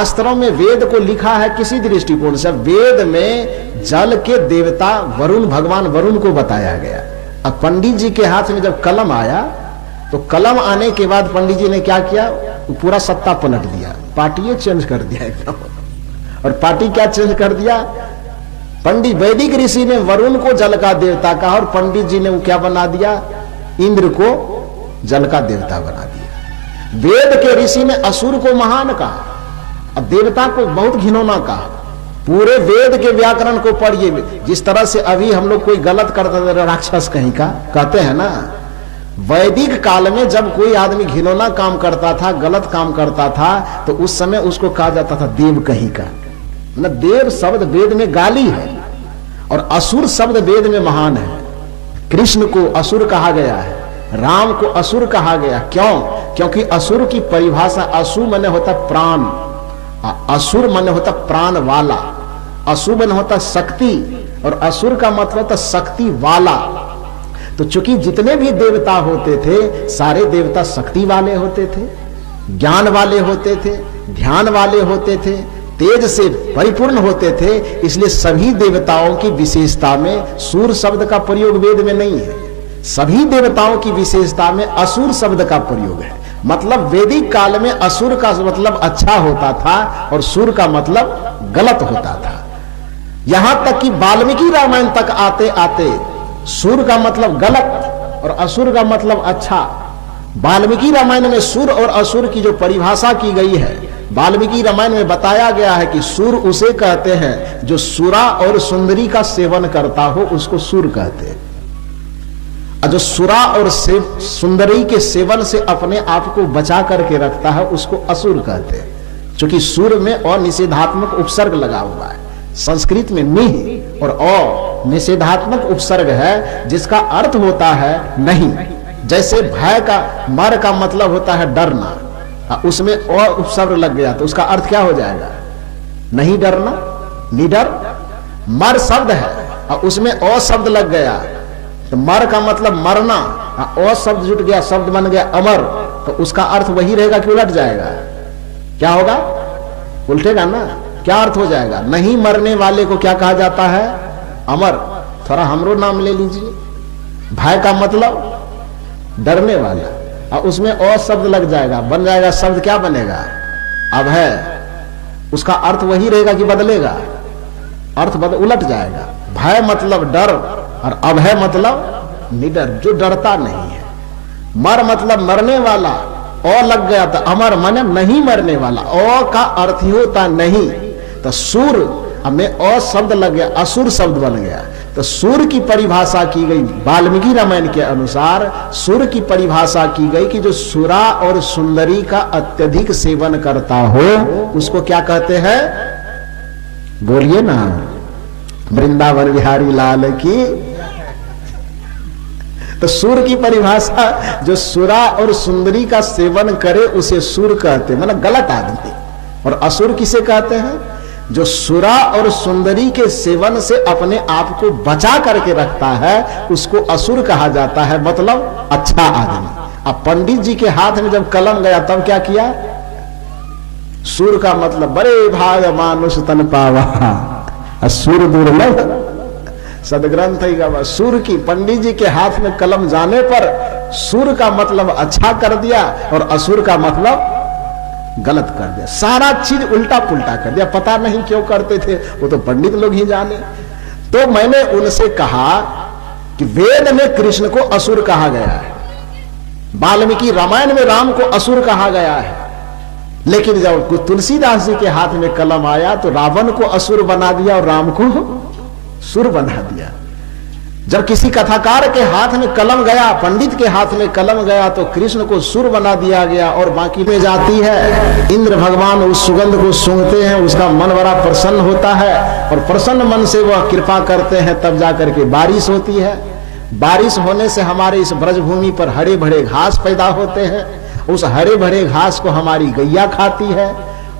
शास्त्रों में वेद को लिखा है किसी दृष्टिकोण से, वेद में जल के देवता वरुण, भगवान वरुण को बताया गया। अब पंडित जी के हाथ में जब कलम आया तो कलम आने के बाद पंडित जी ने क्या किया, पूरा सत्ता पलट दिया, पार्टी चेंज कर दिया एकदम। और पार्टी क्या चेंज कर दिया, पंडित वैदिक ऋषि ने वरुण को जल का देवता कहा और पंडित जी ने वो क्या बना दिया, इंद्र को जल का देवता बना दिया। वेद के ऋषि ने असुर को महान कहा और देवता को बहुत घिनौना कहा। पूरे वेद के व्याकरण को पढ़िए, जिस तरह से अभी हम लोग कोई गलत करते थे राक्षस कहीं का कहते हैं ना, वैदिक काल में जब कोई आदमी घिनौना काम करता था, गलत काम करता था, तो उस समय उसको कहा जाता था देव कहीं का। न देव शब्द वेद में गाली है और असुर शब्द वेद में महान है। कृष्ण को असुर कहा गया है, राम को असुर कहा गया, क्यों? क्योंकि असुर की परिभाषा, असु माने होता प्राण, असुर माने होता प्राण वाला, असु माने होता शक्ति, और असुर का मतलब होता शक्ति वाला। तो चूंकि जितने भी देवता होते थे सारे देवता शक्ति वाले होते थे, ज्ञान वाले होते थे, ध्यान वाले होते थे, तेज से परिपूर्ण होते थे, इसलिए सभी देवताओं की विशेषता में सूर शब्द का प्रयोग वेद में नहीं है। सभी देवताओं की विशेषता में असुर शब्द का प्रयोग है। मतलब वैदिक काल में असुर का मतलब अच्छा होता था और सुर का मतलब गलत होता था। यहां तक कि वाल्मीकि रामायण तक आते आते सुर का मतलब गलत और असुर का मतलब अच्छा। वाल्मीकि रामायण में सुर और असुर की जो परिभाषा की गई है, वाल्मीकि रामायण में बताया गया है कि सुर उसे कहते हैं जो सुरा और सुंदरी का सेवन करता हो, उसको सुर कहते हैं। जो सुरा और सुंदरी के सेवन से अपने आप को बचा करके रखता है उसको असुर कहते हैं। क्योंकि सुर में अनिषेधात्मक उपसर्ग लगा हुआ है। संस्कृत में निह और अ निषेधात्मक उपसर्ग है जिसका अर्थ होता है नहीं। जैसे भय का, मर का मतलब होता है डरना, उसमें अ उपसर्ग लग गया तो उसका अर्थ क्या हो जाएगा, नहीं डरना, निडर। मर शब्द है और उसमें अ शब्द लग गया तो मर का मतलब मरना, अ शब्द जुट गया, शब्द बन गया अमर, तो उसका अर्थ वही रहेगा कि उलट जाएगा? क्या होगा, उल्टेगा ना। क्या अर्थ हो जाएगा? नहीं मरने वाले को क्या कहा जाता है, अमर। थोड़ा हमरो नाम ले लीजिए, भय का मतलब डरने वाला, और उसमें अ शब्द लग जाएगा, बन जाएगा शब्द क्या बनेगा, अभय। उसका अर्थ वही रहेगा कि बदलेगा? अर्थ उलट जाएगा। भय मतलब डर और अभय मतलब निडर, जो डरता नहीं है। मर मतलब मरने वाला, अ लग गया तो अमर माने नहीं मरने वाला, अ का अर्थ ही होता नहीं। तो सुर में अ शब्द लग गया, असुर शब्द बन गया। तो सुर की परिभाषा की गई वाल्मीकि रामायण के अनुसार, सुर की परिभाषा की गई कि जो सुरा और सुंदरी का अत्यधिक सेवन करता हो उसको क्या कहते हैं, बोलिए ना, वृंदावन बिहारी लाल की। तो सुर की परिभाषा, जो सुरा और सुंदरी का सेवन करे उसे सुर कहते हैं, मतलब गलत आदमी। और असुर किसे कहते हैं, जो सुरा और सुंदरी के सेवन से अपने आप को बचा करके रखता है उसको असुर कहा जाता है, मतलब अच्छा आदमी। अब पंडित जी के हाथ में जब कलम गया तब क्या किया, सुर का मतलब बड़े भाग मानुष तन पावा, असुर दुर्लभ सदग्रंथ ही गवा। सुर की, पंडित जी के हाथ में कलम जाने पर सुर का मतलब अच्छा कर दिया और असुर का मतलब गलत कर दिया। सारा चीज उल्टा पुल्टा कर दिया। पता नहीं क्यों करते थे, वो तो पंडित लोग ही जाने। तो मैंने उनसे कहा कि वेद में कृष्ण को असुर कहा गया है, वाल्मीकि रामायण में राम को असुर कहा गया है, लेकिन जब तुलसीदास जी के हाथ में कलम आया तो रावण को असुर बना दिया और राम को सुर बना दिया। जब किसी कथाकार के हाथ में कलम गया, पंडित के हाथ में कलम गया, तो कृष्ण को सुर बना दिया गया। और बाकी में जाती है, इंद्र भगवान उस सुगंध को सूंघते हैं, उसका मन बड़ा प्रसन्न होता है और प्रसन्न मन से वह कृपा करते हैं, तब जाकर के बारिश होती है। बारिश होने से हमारे इस ब्रजभूमि पर हरे भरे घास पैदा होते हैं। उस हरे भरे घास को हमारी गैया खाती है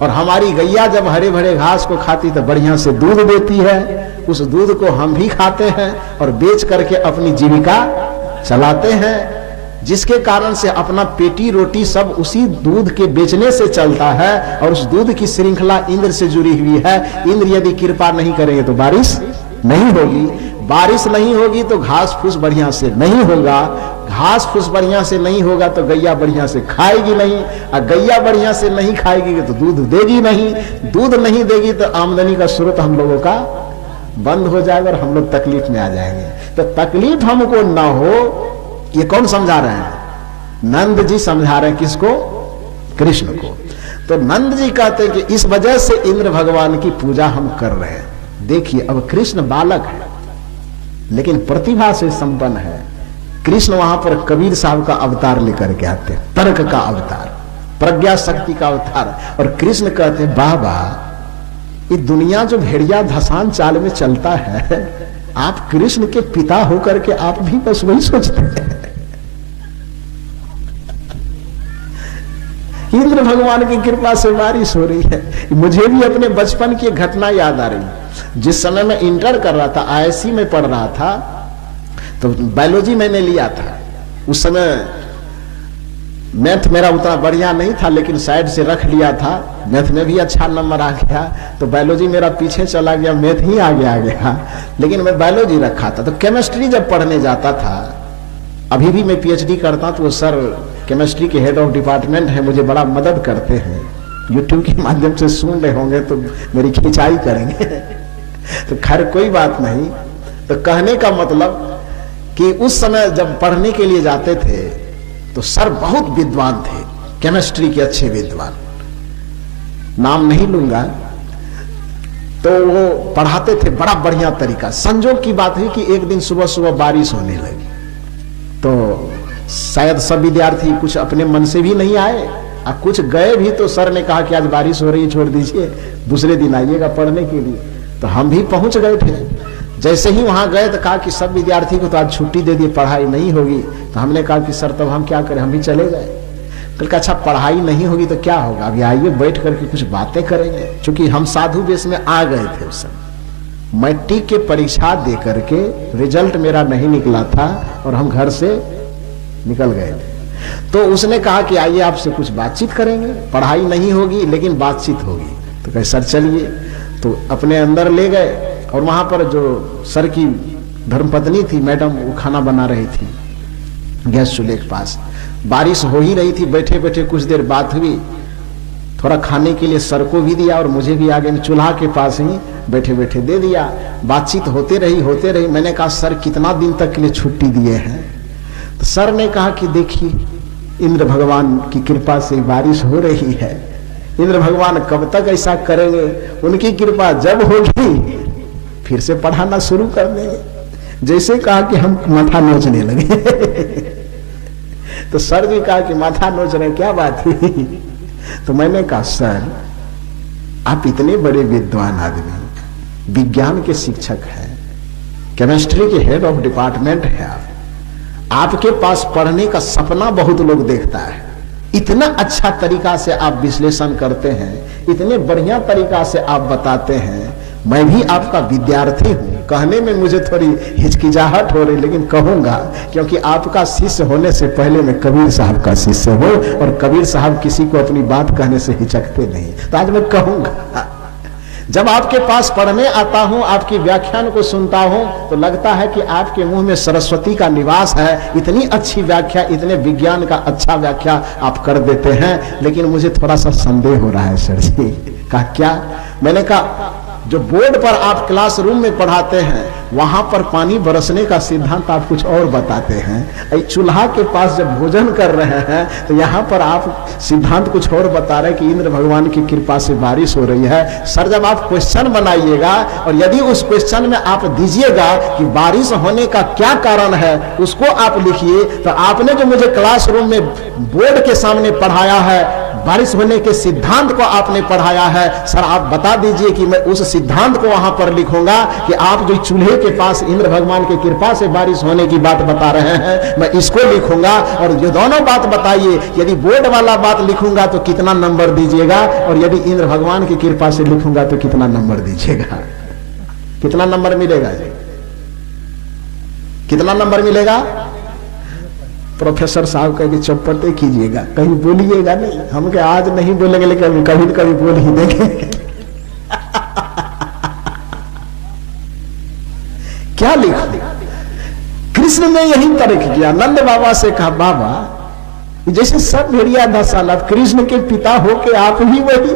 और हमारी गैया जब हरे भरे घास को खाती तो बढ़िया से दूध देती है। उस दूध को हम भी खाते हैं और बेच करके अपनी जीविका चलाते हैं। जिसके कारण से अपना पेटी रोटी सब उसी दूध के बेचने से चलता है, और उस दूध की श्रृंखला इंद्र से जुड़ी हुई है। इंद्र यदि कृपा नहीं करेंगे तो बारिश नहीं होगी, बारिश नहीं होगी तो घास फूस बढ़िया से नहीं होगा, घास फूस बढ़िया से नहीं होगा तो गैया बढ़िया से खाएगी नहीं, और गैया बढ़िया से नहीं खाएगी तो दूध देगी नहीं, दूध नहीं देगी तो आमदनी का स्रोत हम लोगों का बंद हो जाएगा और हम लोग तकलीफ में आ जाएंगे। तो तकलीफ हमको ना हो, ये कौन समझा रहे हैं? नंद जी समझा रहे हैं। किसको? कृष्ण को। तो नंद जी कहते हैं कि इस वजह से इंद्र भगवान की पूजा हम कर रहे हैं। देखिए, अब कृष्ण बालक है लेकिन प्रतिभा से संपन्न है। कृष्ण वहां पर कबीर साहब का अवतार लेकर के आते हैं, तर्क का अवतार, प्रज्ञा शक्ति का अवतार। और कृष्ण कहते हैं, बाबा ये दुनिया जो भेड़िया धसान चाल में चलता है, आप कृष्ण के पिता होकर के आप भी बस वही सोचते हैं। इंद्र भगवान की कृपा से बारिश हो रही है। मुझे भी अपने बचपन की घटना याद आ रही है। जिस समय मैं इंटर कर रहा था, आईएससी में पढ़ रहा था, तो बायोलॉजी मैंने लिया था। उस समय मैथ मेरा उतना बढ़िया नहीं था, लेकिन साइड से रख लिया था। मैथ में भी अच्छा नंबर आ गया, तो बायोलॉजी मेरा पीछे चला गया, मैथ ही आगे आ गया, लेकिन मैं बायोलॉजी रखा था। तो केमिस्ट्री जब पढ़ने जाता था, अभी भी मैं पीएचडी करता, तो वो सर केमिस्ट्री के हेड ऑफ डिपार्टमेंट है, मुझे बड़ा मदद करते हैं। यूट्यूब के माध्यम से सुन रहे होंगे तो मेरी खिंचाई करेंगे। तो खैर कोई बात नहीं। तो कहने का मतलब कि उस समय जब पढ़ने के लिए जाते थे तो सर बहुत विद्वान थे, केमिस्ट्री के अच्छे विद्वान, नाम नहीं लूंगा। तो वो पढ़ाते थे बड़ा बढ़िया तरीका। संजोग की बात है कि एक दिन सुबह सुबह बारिश होने लगी, तो शायद सब विद्यार्थी कुछ अपने मन से भी नहीं आए, और कुछ गए भी। तो सर ने कहा कि आज बारिश हो रही है, छोड़ दीजिए, दूसरे दिन आइएगा पढ़ने के लिए। तो हम भी पहुंच गए थे। जैसे ही वहां गए तो कहा कि सब विद्यार्थी को तो आज छुट्टी दे दी, पढ़ाई नहीं होगी। तो हमने कहा कि सर तब हम क्या करें, हम भी चले गए। कल का अच्छा पढ़ाई नहीं होगी तो क्या होगा, अभी आइए बैठ करके कुछ बातें करेंगे। क्योंकि हम साधु वेश में आ गए थे उस समय। मैट्रिक के परीक्षा दे करके रिजल्ट मेरा नहीं निकला था और हम घर से निकल गए थे। तो उसने कहा कि आइए आपसे कुछ बातचीत करेंगे, पढ़ाई नहीं होगी लेकिन बातचीत होगी। तो कहे सर चलिए। तो अपने अंदर ले गए, और वहां पर जो सर की धर्मपत्नी थी मैडम, वो खाना बना रही थी गैस चूल्हे के पास। बारिश हो ही रही थी, बैठे बैठे कुछ देर बात हुई, थोड़ा खाने के लिए सर को भी दिया और मुझे भी आगे चूल्हा के पास ही बैठे बैठे दे दिया। बातचीत होते रही। मैंने कहा सर कितना दिन तक के लिए छुट्टी दिए हैं? तो सर ने कहा कि देखिए इंद्र भगवान की कृपा से बारिश हो रही है, इंद्र भगवान कब तक ऐसा करेंगे, उनकी कृपा जब होगी फिर से पढ़ाना शुरू कर देंगे। जैसे कहा कि हम माथा नोचने लगे। तो सर भी कहा कि माथा नोच रहे, क्या बात हुई? तो मैंने कहा सर आप इतने बड़े विद्वान आदमी, विज्ञान के शिक्षक हैं, केमिस्ट्री के हेड ऑफ डिपार्टमेंट है, आपके पास पढ़ने का सपना बहुत लोग देखता है, इतना अच्छा तरीका से आप विश्लेषण करते हैं, इतने बढ़िया तरीका से आप बताते हैं, मैं भी आपका विद्यार्थी हूं। कहने में मुझे थोड़ी हिचकिचाहट हो रही, लेकिन कहूंगा क्योंकि आपका शिष्य होने से पहले मैं कबीर साहब का शिष्य हूं, और कबीर साहब किसी को अपनी बात कहने से हिचकते नहीं। तो आज मैं कहूंगा, जब आपके पास पढ़ने आता हूं, आपकी व्याख्यान को सुनता हूं, तो लगता है कि आपके मुंह में सरस्वती का निवास है। इतनी अच्छी व्याख्या, इतने विज्ञान का अच्छा व्याख्या आप कर देते हैं। लेकिन मुझे थोड़ा सा संदेह हो रहा है सर जी। कहा क्या? मैंने कहा जो बोर्ड पर आप क्लासरूम में पढ़ाते हैं, वहां पर पानी बरसने का सिद्धांत आप कुछ और बताते हैं। चूल्हा के पास जब भोजन कर रहे हैं तो यहाँ पर आप सिद्धांत कुछ और बता रहे हैं कि इंद्र भगवान की कृपा से बारिश हो रही है। सर जब आप क्वेश्चन बनाइएगा और यदि उस क्वेश्चन में आप दीजिएगा कि बारिश होने का क्या कारण है, उसको आप लिखिए। तो आपने जो मुझे क्लासरूम में बोर्ड के सामने पढ़ाया है, बारिश होने के सिद्धांत को आपने पढ़ाया है, सर आप बता दीजिए कि मैं उस सिद्धांत को वहां पर लिखूंगा कि आप जो चूल्हे के पास इंद्र भगवान की कृपा से बारिश होने की बात बता रहे हैं, मैं इसको लिखूंगा। और ये दोनों बात बताइए, यदि बोर्ड वाला बात लिखूंगा तो कितना नंबर दीजिएगा, और यदि इंद्र भगवान की कृपा से लिखूंगा तो कितना नंबर दीजिएगा? कितना नंबर मिलेगा जी? कितना नंबर मिलेगा? प्रोफेसर साहब कहेंगे चौपटे कीजिएगा, कहीं बोलिएगा नहीं। हम क्या आज नहीं बोलेंगे, लेकिन कभी न कभी बोल ही देंगे। क्या लिखा? कृष्ण ने यही तर्क किया। नंद बाबा से कहा, बाबा जैसे सब भेड़िया 10 साल, अब कृष्ण के पिता हो के आप ही वही।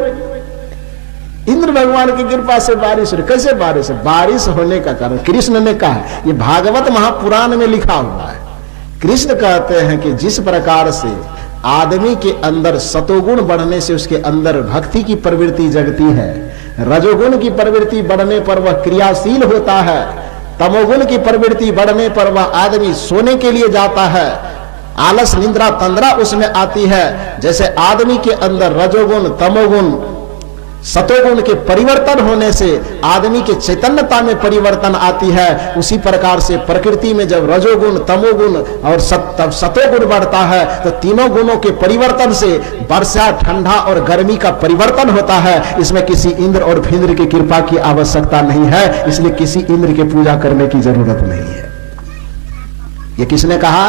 इंद्र भगवान की कृपा से बारिश हो। कैसे बारिश है? बारिश होने का कारण कृष्ण ने कहा, ये भागवत महापुराण में लिखा हुआ है। कृष्ण कहते हैं कि जिस प्रकार से आदमी के अंदर सतोगुण बढ़ने से उसके अंदर भक्ति की प्रवृत्ति जगती है, रजोगुण की प्रवृत्ति बढ़ने पर वह क्रियाशील होता है, तमोगुण की प्रवृत्ति बढ़ने पर वह आदमी सोने के लिए जाता है, आलस निद्रा तंद्रा उसमें आती है। जैसे आदमी के अंदर रजोगुण तमोगुण सतोगुण के परिवर्तन होने से आदमी के चैतन्यता में परिवर्तन आती है, उसी प्रकार से प्रकृति में जब रजोगुण तमोगुण और सतोगुण बढ़ता है तो तीनों गुणों के परिवर्तन से वर्षा ठंडा और गर्मी का परिवर्तन होता है। इसमें किसी इंद्र और फिंद्र की कृपा की आवश्यकता नहीं है, इसलिए किसी इंद्र की पूजा करने की जरूरत नहीं है। ये किसने कहा?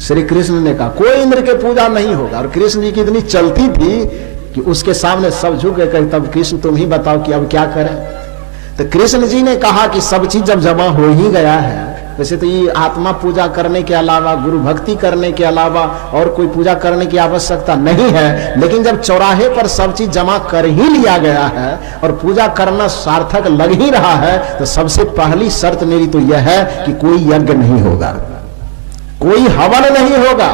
श्री कृष्ण ने कहा कोई इंद्र के पूजा नहीं होगा। और कृष्ण जी की इतनी चलती थी कि उसके सामने सब झुक गए। तब कृष्ण तुम ही बताओ कि अब क्या करें? तो कृष्ण जी ने कहा कि सब चीज जब जमा हो ही गया है, वैसे तो ये आत्मा पूजा करने के अलावा, गुरु भक्ति करने के अलावा और कोई पूजा करने की आवश्यकता नहीं है। लेकिन जब चौराहे पर सब चीज जमा कर ही लिया गया है और पूजा करना सार्थक लग ही रहा है, तो सबसे पहली शर्त मेरी तो यह है कि कोई यज्ञ नहीं होगा, कोई हवन नहीं होगा,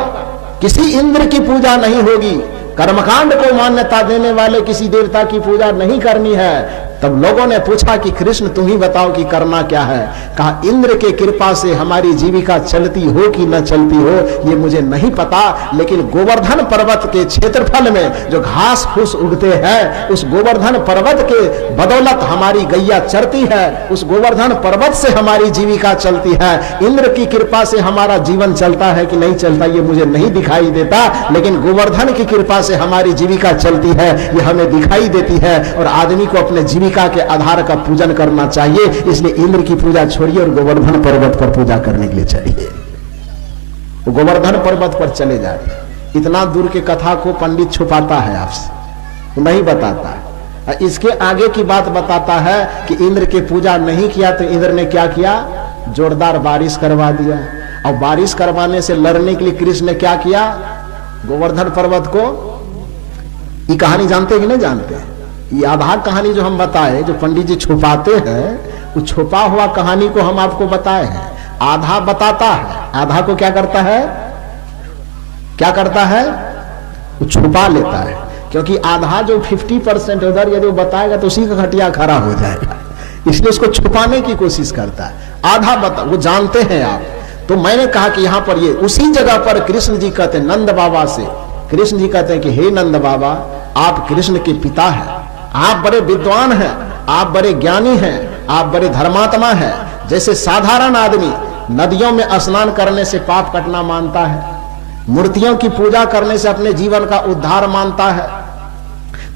किसी इंद्र की पूजा नहीं होगी, कर्मकांड को मान्यता देने वाले किसी देवता की पूजा नहीं करनी है। तब लोगों ने पूछा कि कृष्ण तुम ही बताओ कि करना क्या है? कहा इंद्र के कृपा से हमारी जीविका चलती हो कि न चलती हो ये मुझे नहीं पता, लेकिन गोवर्धन पर्वत के क्षेत्रफल में जो घास फूस उगते हैं उस गोवर्धन पर्वत के बदौलत हमारी गैया चरती है, उस गोवर्धन पर्वत से हमारी जीविका चलती है। इंद्र की कृपा से हमारा जीवन चलता है कि नहीं चलता ये मुझे नहीं दिखाई देता, लेकिन गोवर्धन की कृपा से हमारी जीविका चलती है ये हमें दिखाई देती है। और आदमी को अपने जीविका के आधार का पूजन करना चाहिए, इसलिए इंद्र की पूजा छोड़िए और गोवर्धन पर्वत पर पूजा करने के लिए चलिए। वो गोवर्धन पर्वत पर चले जाए। इतना दूर के कथा को पंडित छुपाता है आपसे, वो नहीं बताता है। इसके आगे की बात बताता है कि इंद्र की पूजा नहीं किया तो इंद्र ने क्या किया? जोरदार बारिश करवा दिया। और बारिश करवाने से लड़ने के लिए कृष्ण ने क्या किया? गोवर्धन पर्वत को, ये कहानी जानते कि नहीं जानते? ये आधा कहानी जो हम बताए, जो पंडित जी छुपाते हैं, वो छुपा हुआ कहानी को हम आपको बताए हैं। आधा बताता है, आधा को क्या करता है? क्या करता है? वो छुपा लेता है, क्योंकि आधा जो 50% उधर यदि वो बताएगा तो उसी का खटिया खड़ा हो जाएगा, इसलिए उसको छुपाने की कोशिश करता है। आधा बता, वो जानते हैं आप। तो मैंने कहा कि यहां पर ये उसी जगह पर कृष्ण जी कहते हैं नंद बाबा से, कृष्ण जी कहते हैं कि हे नंद बाबा, आप कृष्ण के पिता हैं, आप बड़े विद्वान हैं, आप बड़े ज्ञानी हैं, आप बड़े धर्मात्मा हैं। जैसे साधारण आदमी नदियों में स्नान करने से पाप कटना मानता है, मूर्तियों की पूजा करने से अपने जीवन का उद्धार मानता है,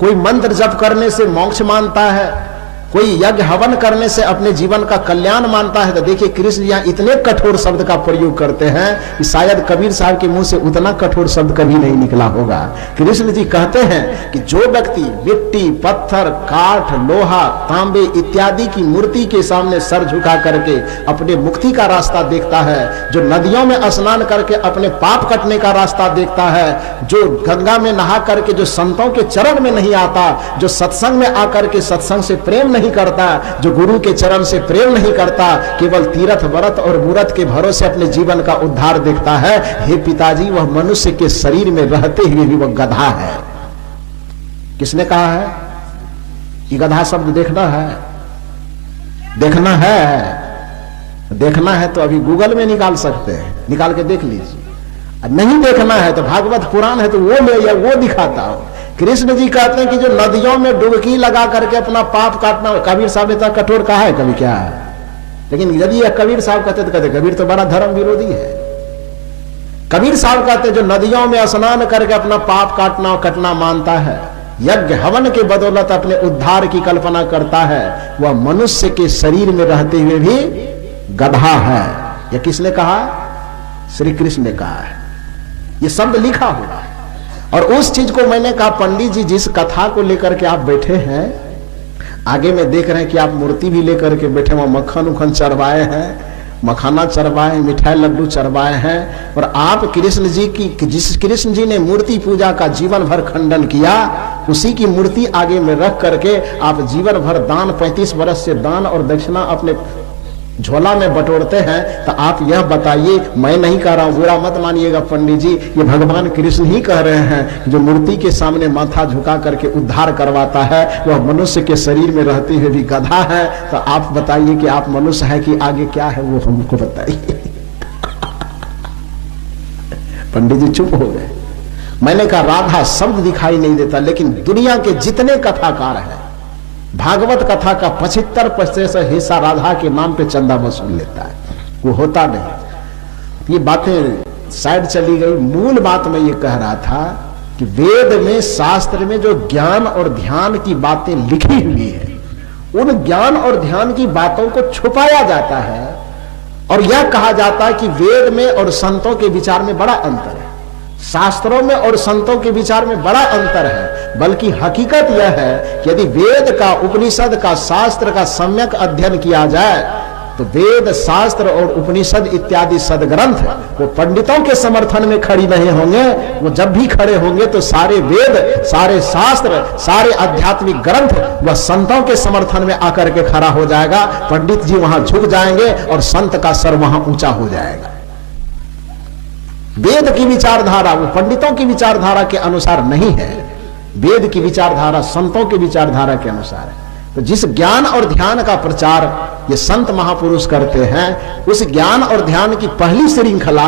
कोई मंत्र जप करने से मोक्ष मानता है, कोई यज्ञ हवन करने से अपने जीवन का कल्याण मानता है। तो देखिए कृष्ण यहाँ इतने कठोर शब्द का प्रयोग करते हैं कि शायद कबीर साहब के मुंह से उतना कठोर शब्द कभी नहीं निकला होगा। कृष्ण जी कहते हैं कि जो व्यक्ति मिट्टी, पत्थर, काठ, लोहा, तांबे इत्यादि की मूर्ति के सामने सर झुका करके अपने मुक्ति का रास्ता देखता है, जो नदियों में स्नान करके अपने पाप कटने का रास्ता देखता है, जो गंगा में नहा करके जो संतों के चरण में नहीं आता, जो सत्संग में आकर के सत्संग से प्रेम नहीं करता, जो गुरु के चरण से प्रेम नहीं करता, केवल तीर्थ व्रत और मूरत के भरोसे अपने जीवन का उद्धार देखता है, हे पिताजी वह मनुष्य के शरीर में रहते हुए भी वह गधा है। किसने कहा है? ये गधा शब्द देखना है, देखना है, देखना है तो अभी गूगल में निकाल सकते हैं, निकाल के देख लीजिए। नहीं देखना है तो भागवत पुराण है तो वो ले या वो दिखाता हो। कृष्ण जी कहते हैं कि जो नदियों में डुबकी लगा करके अपना पाप काटना, कबीर साहब ने तो कठोर कहा है कभी क्या है? लेकिन यदि कबीर साहब कहते तो कहते कबीर तो बड़ा धर्म विरोधी है। कबीर साहब कहते जो नदियों में स्नान करके अपना पाप काटना और कटना मानता है, यज्ञ हवन के बदौलत अपने उद्धार की कल्पना करता है, वह मनुष्य के शरीर में रहते हुए भी गधा है। यह किसने कहा? श्री कृष्ण ने कहा है, ये शब्द लिखा हुआ है। और उस चीज को मैंने कहा, पंडित जी जिस कथा को लेकर के आप बैठे हैं, आगे में देख रहे हैं कि आप मूर्ति भी लेकर के बैठे, वहां मक्खन उखन चढ़वाए हैं, मखाना चढ़वाए, मिठाई लड्डू चढ़वाए हैं, और आप कृष्ण जी की, जिस कृष्ण जी ने मूर्ति पूजा का जीवन भर खंडन किया, उसी की मूर्ति आगे में रख करके आप जीवन भर दान, 35 वर्ष से दान और दक्षिणा अपने झोला में बटोरते हैं। तो आप यह बताइए, मैं नहीं कह रहा हूं, बुरा मत मानिएगा पंडित जी, ये भगवान कृष्ण ही कह रहे हैं, जो मूर्ति के सामने माथा झुका करके उद्धार करवाता है वह मनुष्य के शरीर में रहते हुए भी गधा है। तो आप बताइए कि आप मनुष्य है कि आगे क्या है, वो हमको बताइए। पंडित जी चुप हो गए। मैंने कहा, राधा शब्द दिखाई नहीं देता, लेकिन दुनिया के जितने कथाकार हैं, भागवत कथा का 75% हिस्सा राधा के नाम पे चंदा वसूल लेता है, वो होता नहीं। ये बातें साइड चली गई। मूल बात मैं ये कह रहा था कि वेद में, शास्त्र में जो ज्ञान और ध्यान की बातें लिखी हुई है, उन ज्ञान और ध्यान की बातों को छुपाया जाता है और यह कहा जाता है कि वेद में और संतों के विचार में बड़ा अंतर है, शास्त्रों में और संतों के विचार में बड़ा अंतर है। बल्कि हकीकत यह है कि यदि वेद का, उपनिषद का, शास्त्र का सम्यक अध्ययन किया जाए तो वेद, शास्त्र और उपनिषद इत्यादि सदग्रंथ वो पंडितों के समर्थन में खड़ी नहीं होंगे। वो जब भी खड़े होंगे तो सारे वेद, सारे शास्त्र, सारे आध्यात्मिक ग्रंथ वह संतों के समर्थन में आकर के खड़ा हो जाएगा। पंडित जी वहां झुक जाएंगे और संत का सर वहां ऊंचा हो जाएगा। वेद की विचारधारा वो पंडितों की विचारधारा के अनुसार नहीं है, वेद की विचारधारा संतों की विचारधारा के अनुसार है। तो जिस ज्ञान और ध्यान का प्रचार ये संत महापुरुष करते हैं, उस ज्ञान और ध्यान की पहली श्रृंखला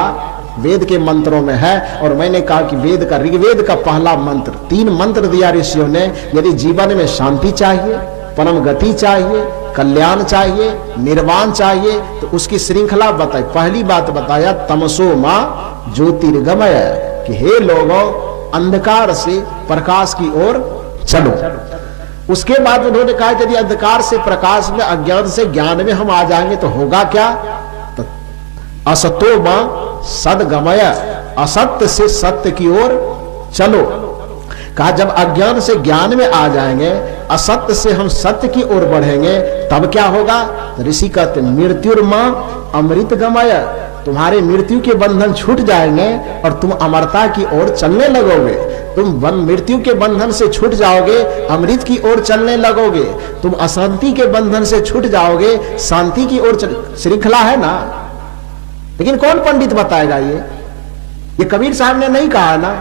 वेद के मंत्रों में है। और मैंने कहा कि वेद का, ऋग्वेद का पहला मंत्र, 3 मंत्र दिया ऋषियों ने। यदि जीवन में शांति चाहिए, परम गति चाहिए, कल्याण चाहिए, निर्वाण चाहिए, तो उसकी श्रृंखला बताई। पहली बात बताया, तमसो मां ज्योतिर्गमय, कि हे लोगों, अंधकार से प्रकाश की ओर चलो। उसके बाद उन्होंने कहा, यदि अंधकार से प्रकाश में, अज्ञान से ज्ञान में हम आ जाएंगे तो होगा क्या? तो असतो मां सदगमय, असत्य से सत्य की ओर चलो। कहा जब अज्ञान से ज्ञान में आ जाएंगे, असत्य से हम सत्य की ओर बढ़ेंगे, तब क्या होगा? तो ऋषि कहते, मृत्युर्मा अमृत गमय, तुम्हारे मृत्यु के बंधन छूट जाएंगे और तुम अमरता की ओर चलने लगोगे। तुम मृत्यु के बंधन से छूट जाओगे, अमृत की ओर चलने लगोगे। तुम अशांति के बंधन से छूट जाओगे, शांति की ओर श्रृंखला है ना। लेकिन कौन पंडित बताएगा? ये कबीर साहब ने नहीं कहा ना,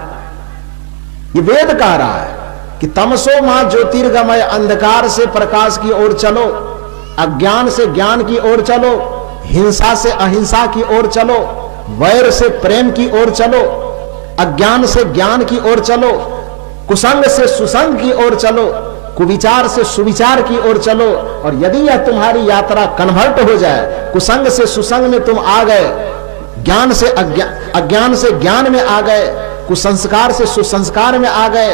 ये वेद कह रहा है कि तमसो मां ज्योतिर्गमय, अंधकार से प्रकाश की ओर चलो, अज्ञान से ज्ञान की ओर चलो, हिंसा से अहिंसा की ओर चलो, वैर से प्रेम की ओर चलो, अज्ञान से ज्ञान की ओर चलो, कुसंग से सुसंग की ओर चलो, कुविचार से सुविचार की ओर चलो। और यदि यह तुम्हारी यात्रा कन्वर्ट हो जाए, कुसंग से सुसंग में तुम आ गए, ज्ञान से अज्ञान से ज्ञान में आ गए, कुसंस्कार से सुसंस्कार में आ गए,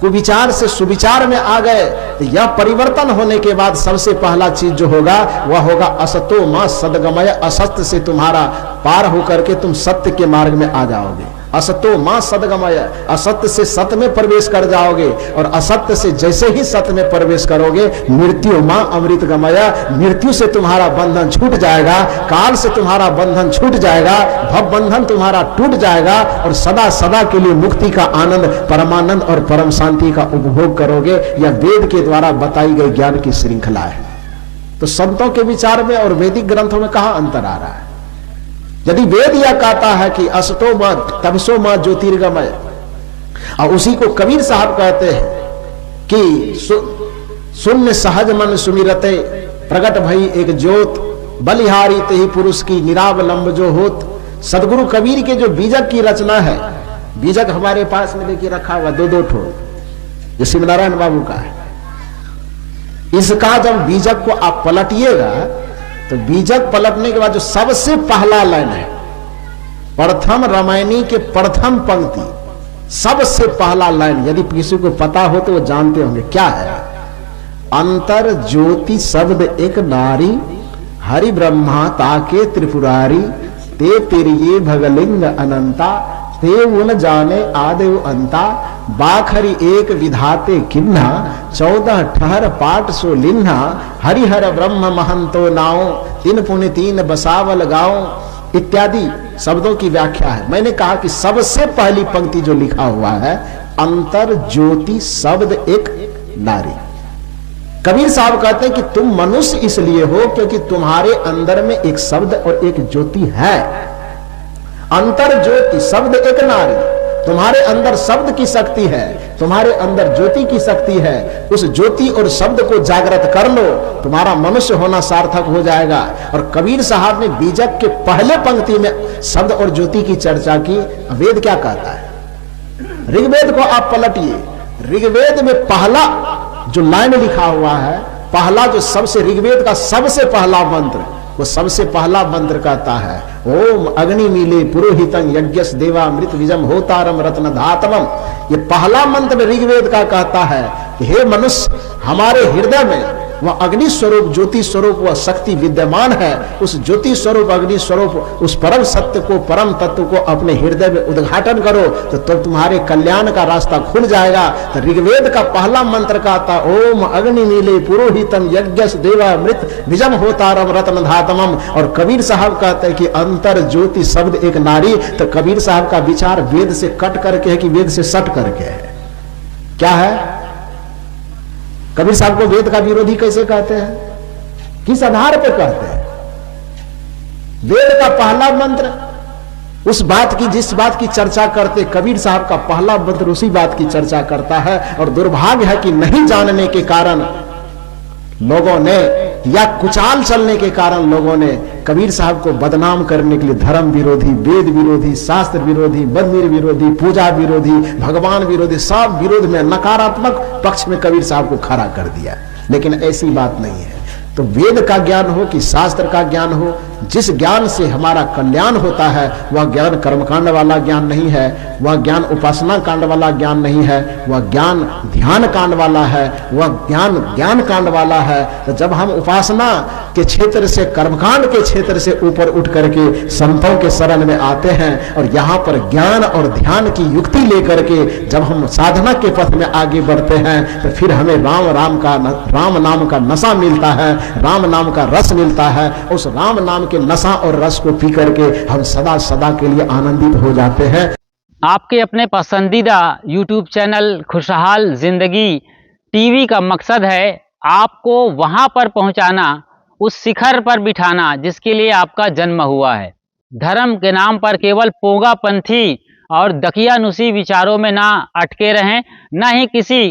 कुविचार से सुविचार में आ गए, तो यह परिवर्तन होने के बाद सबसे पहला चीज जो होगा वह होगा असतो मां सदगमय, असत्य से तुम्हारा पार होकर के तुम सत्य के मार्ग में आ जाओगे। असतो मां सदगमय, असत्य से सत्य में प्रवेश कर जाओगे, और असत्य से जैसे ही सत्य में प्रवेश करोगे, मृत्यु मां अमृत गमय, मृत्यु से तुम्हारा बंधन छूट जाएगा, काल से तुम्हारा बंधन छूट जाएगा, भव बंधन तुम्हारा टूट जाएगा, और सदा सदा के लिए मुक्ति का आनंद, परमानंद और परम शांति का उपभोग करोगे। यह वेद के द्वारा बताई गई ज्ञान की श्रृंखला है। तो संतों के विचार में और वैदिक ग्रंथों में कहां अंतर आ रहा है? यदि वेद यह कहता है कि असतो मां तमसो मां ज्योतिर्गमय, और उसी को कबीर साहब कहते हैं कि शून्य सहज मन सुमिरते, प्रगट भई एक ज्योत, बलिहारी तेहि पुरुष की निरावलंब जो होत। सदगुरु कबीर के जो बीजक की रचना है, बीजक हमारे पास में देखिए रखा हुआ 2-2 ठो, जो शिवनारायण बाबू का है। इसका जब बीजक को आप पलटिएगा तो बीजक पलटने के बाद जो सबसे पहला लाइन है, प्रथम रामायणी के प्रथम पंक्ति, सबसे पहला लाइन, यदि किसी को पता हो तो वो जानते होंगे क्या है? अंतर ज्योति शब्द एक नारी, हरि ब्रह्मा ताके त्रिपुरारी, ते तिरिये भगलिंग अनंता, ते उन जाने आदेव अंता, बाखरी एक विधाते किन्हा, 14 ठहर पाठ सो लिन्हा, हरिहर ब्रह्म महंतो नाओ, तीन पुण्य तीन बसावल गाओ इत्यादि शब्दों की व्याख्या है। मैंने कहा कि सबसे पहली पंक्ति जो लिखा हुआ है, अंतर ज्योति शब्द एक नारी। कबीर साहब कहते हैं कि तुम मनुष्य इसलिए हो क्योंकि तुम्हारे अंदर में एक शब्द और एक ज्योति है। अंतर ज्योति शब्द एक नारी, तुम्हारे अंदर शब्द की शक्ति है, तुम्हारे अंदर ज्योति की शक्ति है। उस ज्योति और शब्द को जागृत कर लो, तुम्हारा मनुष्य होना सार्थक हो जाएगा। और कबीर साहब ने बीजक के पहले पंक्ति में शब्द और ज्योति की चर्चा की। वेद क्या कहता है? ऋग्वेद को आप पलटिए, ऋग्वेद में पहला जो लाइन लिखा हुआ है, पहला जो सबसे ऋग्वेद का सबसे पहला मंत्र, वो सबसे पहला मंत्र कहता है ओम अग्नि मीले पुरोहितं यज्ञस देवामृत विजम होतारम रत्न धातमम। ये पहला मंत्र ऋग्वेद का कहता है कि हे मनुष्य, हमारे हृदय में वह अग्नि स्वरूप ज्योति स्वरूप वह शक्ति विद्यमान है। उस ज्योति स्वरूप अग्नि स्वरूप उस परम सत्य को, परम तत्व को अपने हृदय में उद्घाटन करो तो तुम्हारे कल्याण का रास्ता खुल जाएगा। तो ऋग्वेद का पहला मंत्र कहता ओम अग्नि नीले पुरोहितम यज्ञस देवामृत विजम होतारम रत्न धातमम। और कबीर साहब कहते हैं कि अंतर ज्योति शब्द एक नारी। तो कबीर साहब का विचार वेद से कट करके है कि वेद से सट करके है? क्या है? कबीर साहब को वेद का विरोधी कैसे कहते हैं? किस आधार पर कहते हैं? वेद का पहला मंत्र उस बात की, जिस बात की चर्चा करते कबीर साहब का पहला मंत्र उसी बात की चर्चा करता है। और दुर्भाग्य है कि नहीं जानने के कारण लोगों ने, या कुचाल चलने के कारण लोगों ने कबीर साहब को बदनाम करने के लिए धर्म विरोधी, वेद विरोधी, शास्त्र विरोधी, मंदिर विरोधी, पूजा विरोधी, भगवान विरोधी, सब विरोध में नकारात्मक पक्ष में कबीर साहब को खड़ा कर दिया। लेकिन ऐसी बात नहीं है। तो वेद का ज्ञान हो कि शास्त्र का ज्ञान हो, जिस ज्ञान से हमारा कल्याण होता है वह ज्ञान कर्मकांड वाला ज्ञान नहीं है, वह ज्ञान उपासना कांड वाला ज्ञान नहीं है, वह ज्ञान ध्यान कांड वाला है, वह ज्ञान ज्ञान कांड वाला है। तो जब हम उपासना के क्षेत्र से, कर्मकांड के क्षेत्र से ऊपर उठ करके संतों के शरण में आते हैं और यहाँ पर ज्ञान और ध्यान की युक्ति लेकर के जब हम साधना के पथ में आगे बढ़ते हैं तो फिर हमें राम नाम का नशा मिलता है, राम नाम का रस मिलता है। उस राम नाम के नशा और रस को पी करके हम सदा सदा के लिए आनंदित हो जाते हैं। आपके अपने पसंदीदा YouTube चैनल खुशहाल जिंदगी टीवी का मकसद है आपको वहां पर पहुंचाना, उस शिखर पर बिठाना जिसके लिए आपका जन्म हुआ है। धर्म के नाम पर केवल पोंगापंथी और दकियानुसी विचारों में ना अटके रहें, न ही किसी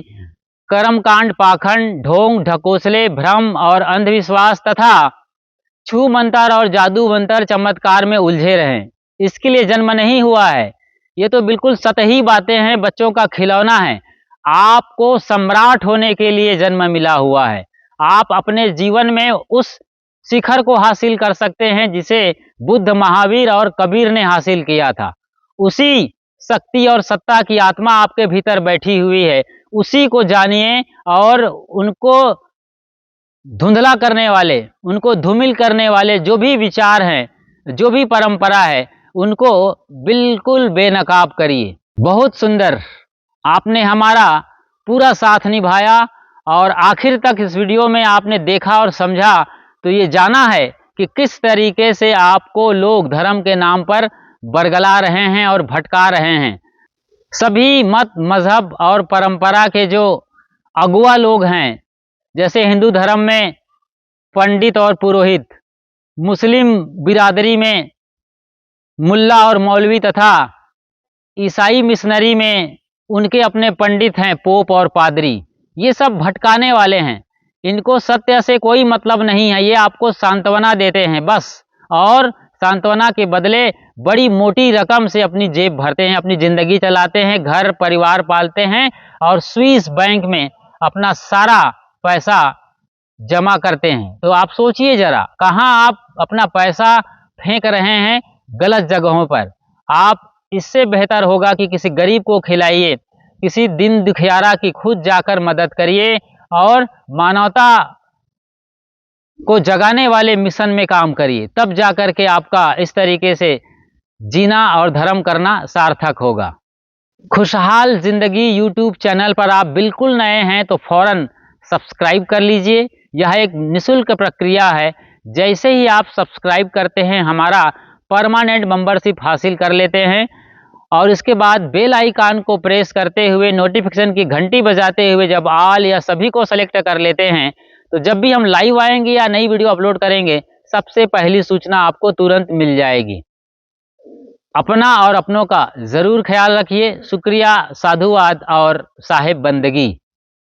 कर्मकांड, पाखंड, ढोंग, ढकोसले, भ्रम और अंधविश्वास तथा छू मंतर और जादू मंतर चमत्कार में उलझे रहें। इसके लिए जन्म नहीं हुआ है। ये तो बिल्कुल सतही बातें हैं, बच्चों का खिलौना है। आपको सम्राट होने के लिए जन्म मिला हुआ है। आप अपने जीवन में उस शिखर को हासिल कर सकते हैं जिसे बुद्ध, महावीर और कबीर ने हासिल किया था। उसी शक्ति और सत्ता की आत्मा आपके भीतर बैठी हुई है, उसी को जानिए और उनको धुंधला करने वाले, उनको धूमिल करने वाले जो भी विचार हैं, जो भी परंपरा है, उनको बिल्कुल बेनकाब करिए। बहुत सुंदर, आपने हमारा पूरा साथ निभाया और आखिर तक इस वीडियो में आपने देखा और समझा तो ये जाना है कि किस तरीके से आपको लोग धर्म के नाम पर बरगला रहे हैं और भटका रहे हैं। सभी मत, मजहब और परंपरा के जो अगुआ लोग हैं, जैसे हिंदू धर्म में पंडित और पुरोहित, मुस्लिम बिरादरी में मुल्ला और मौलवी तथा ईसाई मिशनरी में उनके अपने पंडित हैं, पोप और पादरी, ये सब भटकाने वाले हैं। इनको सत्य से कोई मतलब नहीं है। ये आपको सांत्वना देते हैं बस, और सांत्वना के बदले बड़ी मोटी रकम से अपनी जेब भरते हैं, अपनी जिंदगी चलाते हैं, घर परिवार पालते हैं और स्विस बैंक में अपना सारा पैसा जमा करते हैं। तो आप सोचिए जरा, कहाँ आप अपना पैसा फेंक रहे हैं? गलत जगहों पर। आप इससे बेहतर होगा कि किसी गरीब को खिलाइए, किसी दिन दुखियारा की खुद जाकर मदद करिए और मानवता को जगाने वाले मिशन में काम करिए, तब जाकर के आपका इस तरीके से जीना और धर्म करना सार्थक होगा। खुशहाल जिंदगी यूट्यूब चैनल पर आप बिल्कुल नए हैं तो फौरन सब्सक्राइब कर लीजिए। यह एक निःशुल्क प्रक्रिया है। जैसे ही आप सब्सक्राइब करते हैं हमारा परमानेंट मेंबरशिप हासिल कर लेते हैं और इसके बाद बेल आइकन को प्रेस करते हुए नोटिफिकेशन की घंटी बजाते हुए जब ऑल या सभी को सेलेक्ट कर लेते हैं तो जब भी हम लाइव आएंगे या नई वीडियो अपलोड करेंगे सबसे पहली सूचना आपको तुरंत मिल जाएगी। अपना और अपनों का जरूर ख्याल रखिए। शुक्रिया, साधुवाद और साहिब बंदगी।